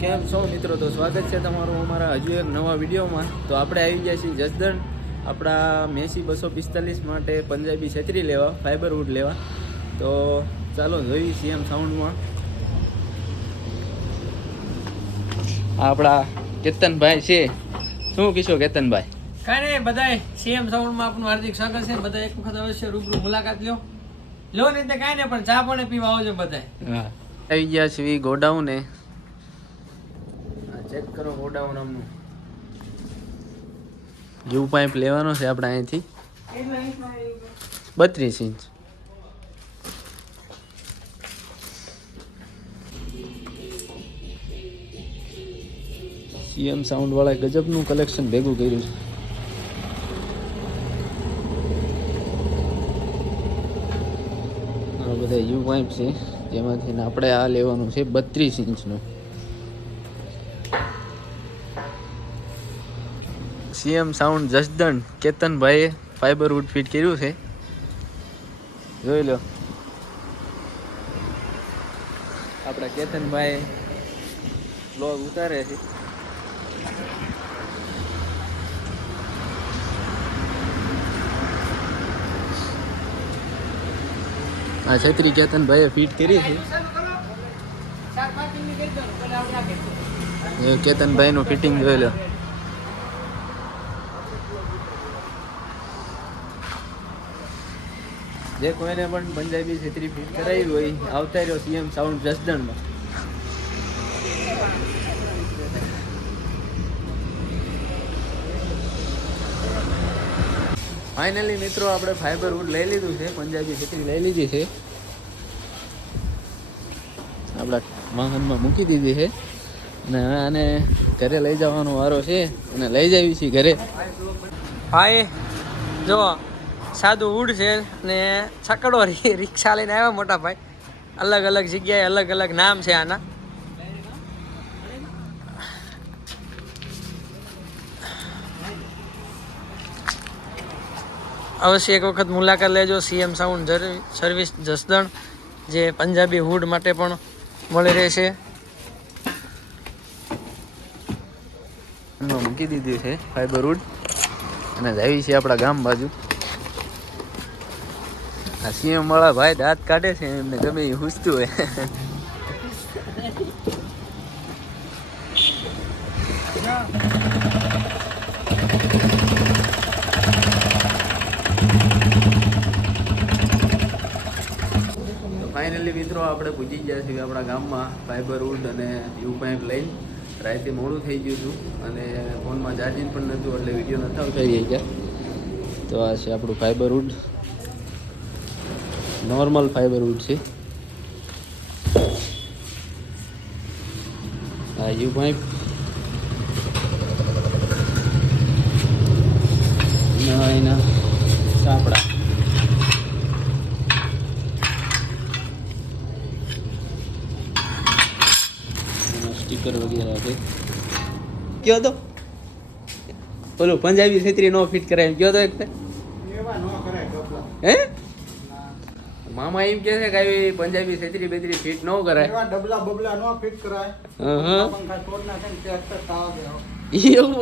કેમ છો મિત્રો? તો સ્વાગત છે તમારું અમારા હજુ એક નવા વિડીયોમાં. તો આપણે આવી ગયા છીએ જસદણ. આપણા મેસી બસો પિસ્તાલીસ માટે પંજાબી છત્રી લેવા ફાઈબર વુડ લેવા. તો ચાલો જોઈ સીએમ સાઉન્ડમાં. આપણા કેતનભાઈ છે. શું કીશો કેતનભાઈ? કાંઈ નહીં બધાય સીએમ સાઉન્ડમાં આપનું હાર્દિક સ્વાગત છે. બધા એક વખત અવશ્ય રૂબરૂ મુલાકાત લ્યો. લો નહીં તો કાંઈ નહીં પણ ચા પણ પીવા આવજો બધાય. હા. આવી ગયા છીએ ગોડાઉને. ચેક કરો ગોડાઉન અમનું. યુ પાઇપ લેવાનો છે આપણે અહીંથી. બત્રીસ ઇંચ. સીએમ સાઉન્ડ વાળા ગજબનું કલેક્શન ભેગું કર્યું છે. આ બધા યુ પાઇપ છે, જેમાંથી આપણે આ લેવાનું છે બત્રીસ ઇંચનું. સીએમ સાઉન્ડ જસદણ કેતનભાઈએ ફાઈબર વુડ ફિટ કર્યું છે. જોઈ લો. આપણા કેતનભાઈ બ્લોગ ઉતારે છે. આ છત્રી કેતનભાઈએ ફિટ કરી છે. કેતનભાઈનું ફિટિંગ જોઈ લો. જે કોઈને પણ પંજાબી છેતરી ફિટ કરાવી હોય આવતા રહ્યો સીએમ સાઉન્ડ જસદણમાં. ફાઇનલી મિત્રો, આપણે ફાઈબર વુડ લઈ લીધું છે, પંજાબી છેતરી લઈ લીધી છે. આપણા વાહનમાં મૂકી દીધી છે. અને હવે આને ઘરે લઈ જવાનો વારો છે, અને લઈ જવી છીએ ઘરે. હા એ જો સાદું ઉડ છે ને છકડો રિક્ષા લઈને આવ્યા મોટા ભાઈ. અલગ અલગ જગ્યાએ અલગ અલગ નામ છે આના. અવશ્ય એક વખત મુલાકાત લેજો સીએમ સાઉન્ડ સર્વિસ જસદણ, જે પંજાબી હુડ માટે પણ મળી રહેશે. મૂકી દીધી છે ફાઈબર હૂડ. અને જાવી છે આપણા ગામ બાજુ. આ સિંહ મળા ભાઈ દાંત કાઢે છે, એમને ગમે એ હુસતું હોય. ફાઇનલી મિત્રો આપણે પૂજી ગયા છીએ આપણા ગામમાં ફાઈબર વુડ અને યુ પાઇપ લઈને. રાતે મોડું થઈ ગયું હતું અને ફોનમાં ચાર્જિંગ પણ નહોતું એટલે વીડિયો નતા ઉતારી ગયા તો આ છે આપણું fibre wood normal fibre wood છે. આ યુ પાઇપ. એના એના સાપડા સ્ટીકર વગેરે છે. કયો તો. ઓલું પંજાબી છત્રી નો ફિટ કરાય એમ કયો તો એક હે? મામા એમ કે છે કે આવી પંજાબી છત્રી બેતરી ફિટ ન કરાય એવા ડબલા બબલા નો ફિટ કરાય હં હં. પંખા તોડ નાખે ને તે અત્યારે તાવ આવે. એવું